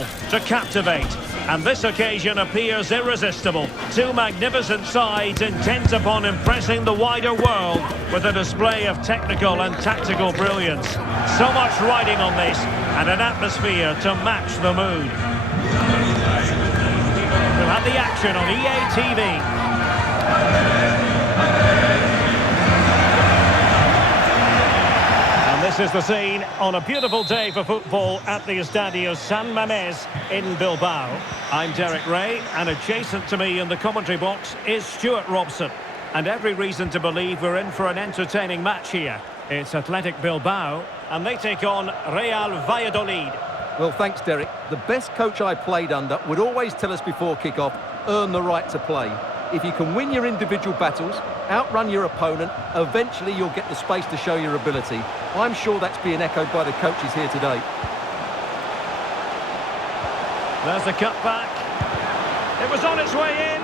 goal to captivate. And this occasion appears irresistible. Two magnificent sides intent upon impressing the wider world with a display of technical and tactical brilliance. So much riding on this and an atmosphere to match the mood. We'll have the action on EA TV. This is the scene on a beautiful day for football at the Estadio San Mamés in Bilbao. I'm Derek Ray, and adjacent to me in the commentary box is Stuart Robson. And every reason to believe we're in for an entertaining match here. It's Athletic Bilbao, and they take on Real Valladolid. Well, thanks, Derek. The best coach I played under would always tell us before kick-off, earn the right to play. If you can win your individual battles, outrun your opponent, eventually you'll get the space to show your ability. I'm sure that's being echoed by the coaches here today. There's a cut back. It was on its way in.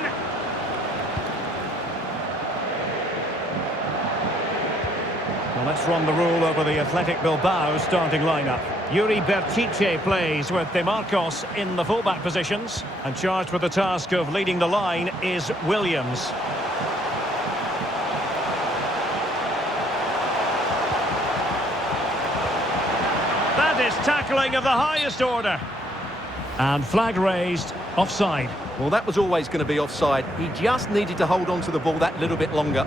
Well, let's run the rule over the Athletic Bilbao starting lineup. Yuri Berchiche plays with De Marcos in the fullback positions, and charged with the task of leading the line is Williams. That is tackling of the highest order. And flag raised, offside. Well, that was always going to be offside. He just needed to hold on to the ball that little bit longer.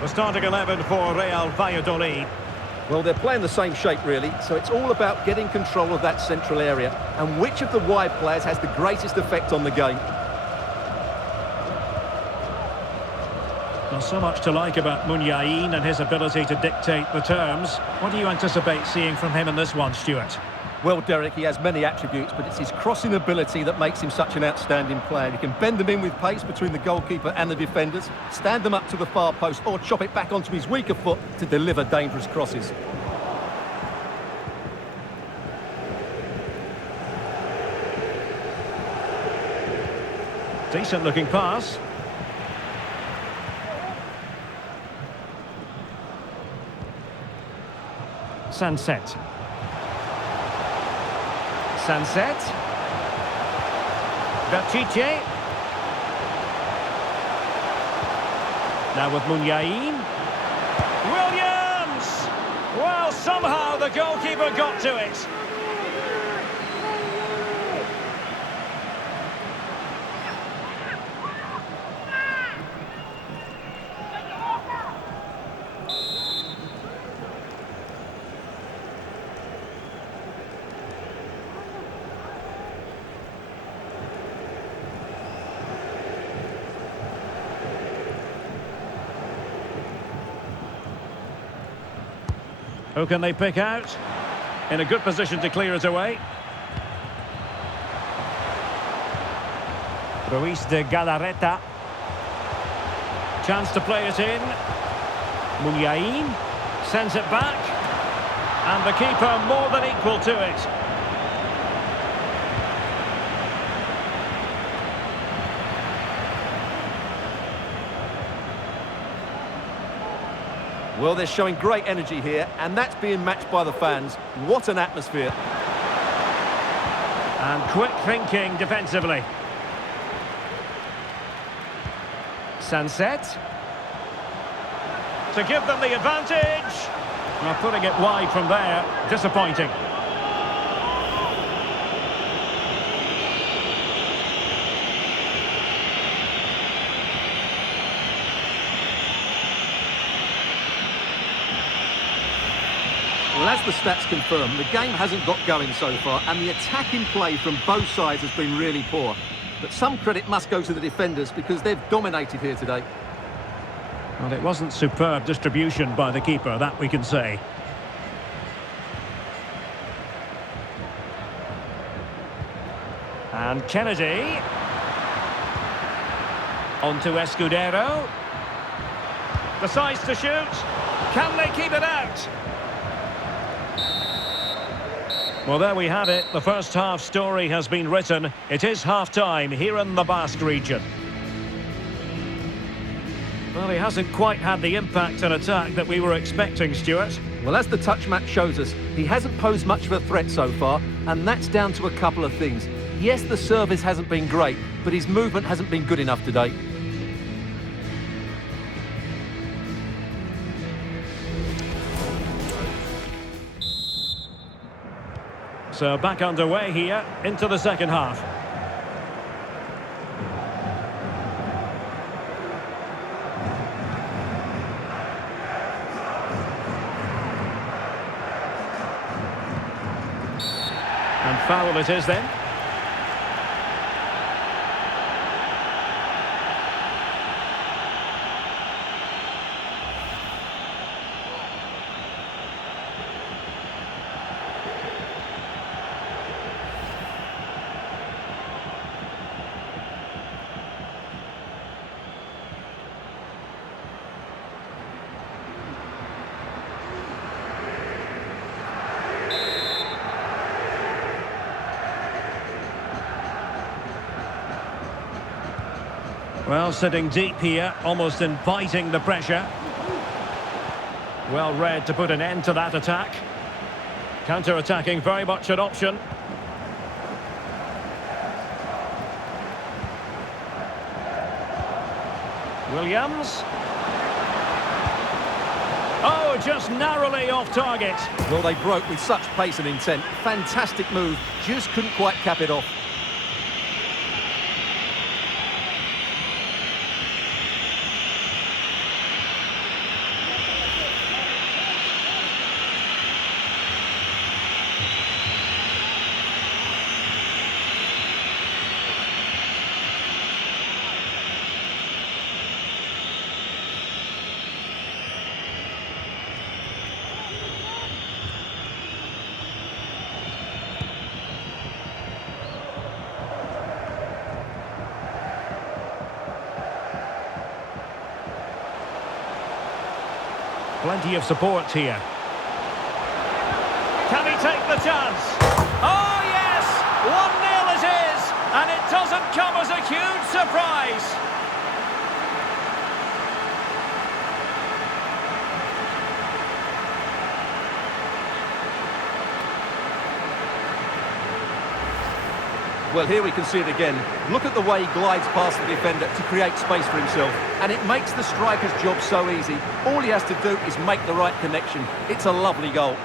The starting 11 for Real Valladolid. Well, they're playing the same shape, really, so it's all about getting control of that central area and which of the wide players has the greatest effect on the game. Not so much to like about Muniain and his ability to dictate the terms. What do you anticipate seeing from him in this one, Stuart? Well, Derek, he has many attributes, but it's his crossing ability that makes him such an outstanding player. He can bend them in with pace between the goalkeeper and the defenders, stand them up to the far post, or chop it back onto his weaker foot to deliver dangerous crosses. Decent looking pass. Sunset. Berchiche. Now with Muniain. Williams! Well, somehow the goalkeeper got to it. Who can they pick out? In a good position to clear it away. Ruiz de Galarreta. Chance to play it in. Muniain sends it back. And the keeper more than equal to it. Well, they're showing great energy here, and that's being matched by the fans. What an atmosphere. And quick thinking defensively. Sunset. To give them the advantage. Well, putting it wide from there. Disappointing. Well, as the stats confirm, the game hasn't got going so far, and the attacking play from both sides has been really poor. But some credit must go to the defenders because they've dominated here today. Well, it wasn't superb distribution by the keeper, that we can say. And Kennedy. On to Escudero. Decides to shoot. Can they keep it out? Well, there we have it. The first half story has been written. It is half-time here in the Basque region. Well, he hasn't quite had the impact and attack that we were expecting, Stuart. Well, as the touch map shows us, he hasn't posed much of a threat so far, and that's down to a couple of things. Yes, the service hasn't been great, but his movement hasn't been good enough today. So back underway here into the second half. And foul it is then. Well, sitting deep here, almost inviting the pressure. Well read to put an end to that attack. Counter-attacking, very much an option. Williams. Oh, just narrowly off target. Well, they broke with such pace and intent. Fantastic move, just couldn't quite cap it off. Plenty of support here. Can he take the chance? Oh, yes! 1-0 it is! And it doesn't come as a huge surprise. Well, here we can see it again. Look at the way he glides past the defender to create space for himself. And it makes the striker's job so easy. All he has to do is make the right connection. It's a lovely goal.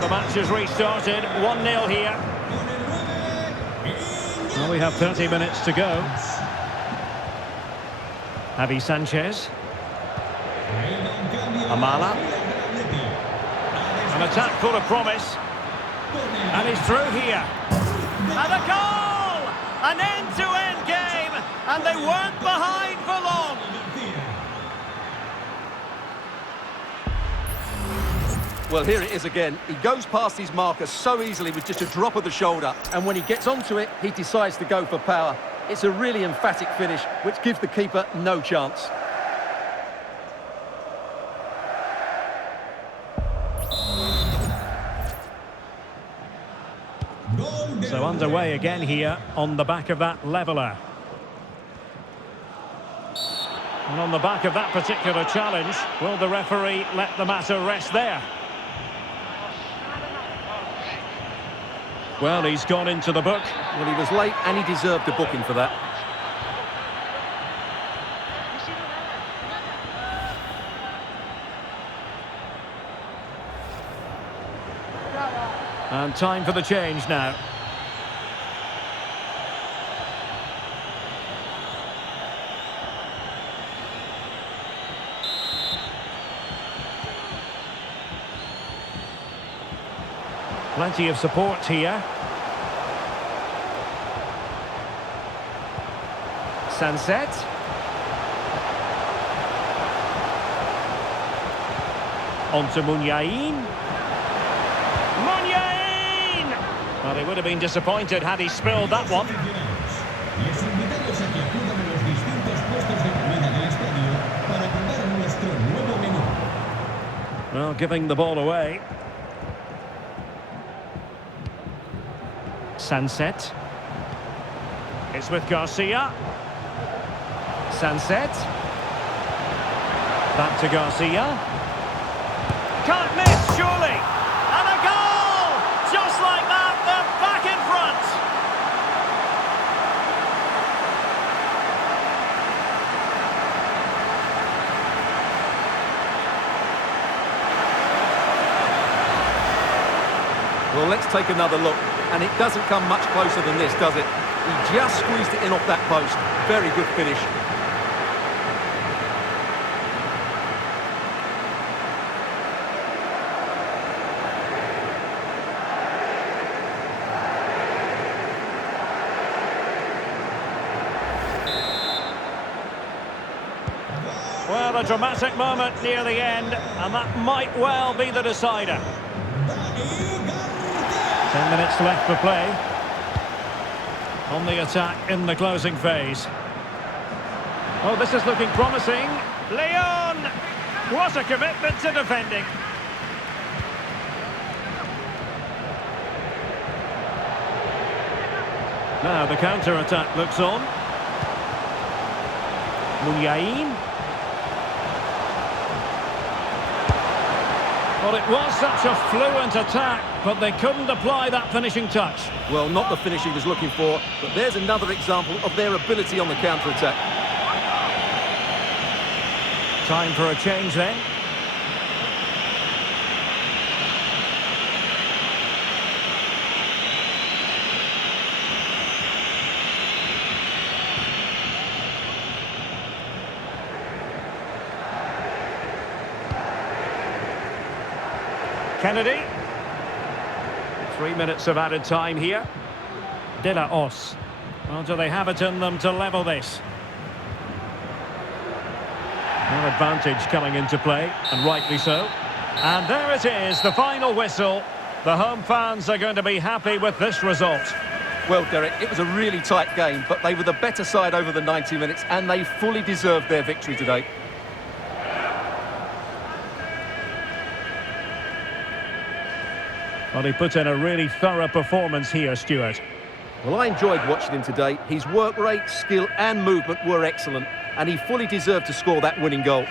The match has restarted, 1-0 here. Well, we have 30 minutes to go. Javi Sanchez. Amala. An attack full of promise. And he's through here. And a goal! An end-to-end game, and they weren't behind for long. Well, here it is again. He goes past his marker so easily with just a drop of the shoulder. And when he gets onto it, he decides to go for power. It's a really emphatic finish, which gives the keeper no chance. So underway again here on the back of that leveller. And on the back of that particular challenge, will the referee let the matter rest there? Well, he's gone into the book. Well, he was late and he deserved a booking for that. And time for the change now. Plenty of support here. Sunset. On to Muniain. Muniain! Well, he would have been disappointed had he spilled that one. Well, giving the ball away. Sunset. It's with Garcia. Sunset. Back to Garcia. Can't miss, surely. And a goal! Just like that, they're back in front. Well, let's take another look. And it doesn't come much closer than this, does it? He just squeezed it in off that post. Very good finish. Well, a dramatic moment near the end, and that might well be the decider. 10 minutes left for play. On the attack in the closing phase. Oh, this is looking promising. Leon! What a commitment to defending. Now the counter-attack looks on. Muniain. Well, it was such a fluent attack, but they couldn't apply that finishing touch. Well, not the finish he was looking for, but there's another example of their ability on the counter-attack. Time for a change then. Kennedy. 3 minutes of added time here. De La Os. Well, do they have it in them to level this? An advantage coming into play, and rightly so. And there it is, the final whistle. The home fans are going to be happy with this result. Well, Derek, it was a really tight game, but they were the better side over the 90 minutes, and they fully deserved their victory today. Well, he put in a really thorough performance here, Stuart. Well, I enjoyed watching him today. His work rate, skill and movement were excellent, and he fully deserved to score that winning goal.